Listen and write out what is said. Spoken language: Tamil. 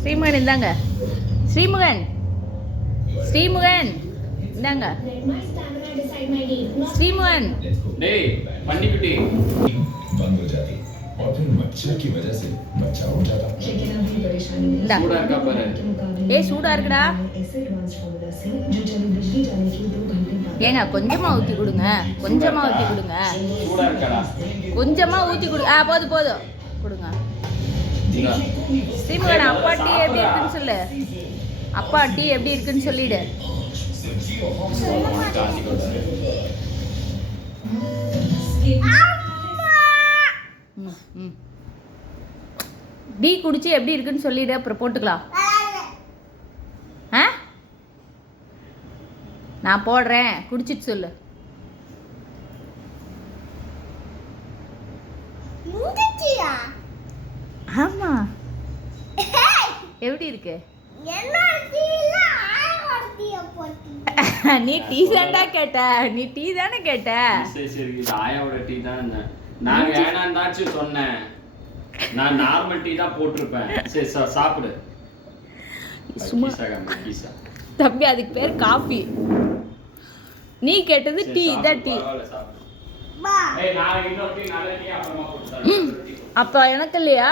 ஸ்ரீமுகன் இந்தாங்க. ஸ்ரீமுகன் ஸ்ரீமுகன் இந்தாங்க. ஸ்ரீமுகன் டேய் பன்னிக்குட்டி बंद हो जाती और फिर मच्छर की वजह से बच्चा उठ जाता। சூடா இருக்கா பாரு. ஏய் சூடா இருக்குடா. ஏங்க கொஞ்சமா ஊத்தி கொடுங்க. கொஞ்சமா ஊத்தி கொடுங்க. சூடா இருக்காடா. கொஞ்சமா ஊத்தி கொடு. போதும் போதும் கொடுங்க. ஸ்ரீமுகன் அப்பா டீ எப்படி இருக்குன்னு சொல்லு. அப்பா டீ எப்படி இருக்குன்னு சொல்லிடு. டீ குடிச்சு எப்படி இருக்குன்னு சொல்லிடு, அப்புறம் போட்டுக்கலாம். நான் போடுறேன், குடிச்சிட்டு சொல்லு. ஆமா எப்படி இருக்கு? நீ டீ தான்டா கேட்ட. நீ டீ தானே கேட்ட. சரி இது ஆயாவோட டீ தான். நான் வேணாந்தாச்சும் சொன்னேன். நான் நார்மல் டீ தான் போட்டிருப்பேன். சரி சாப்பிடு. சும்மா தம்பி அதுக்கு பேர் காஃபி. நீ கேட்டது டீ. இதான் டீ. அப்ப எனக்கு இல்லையா?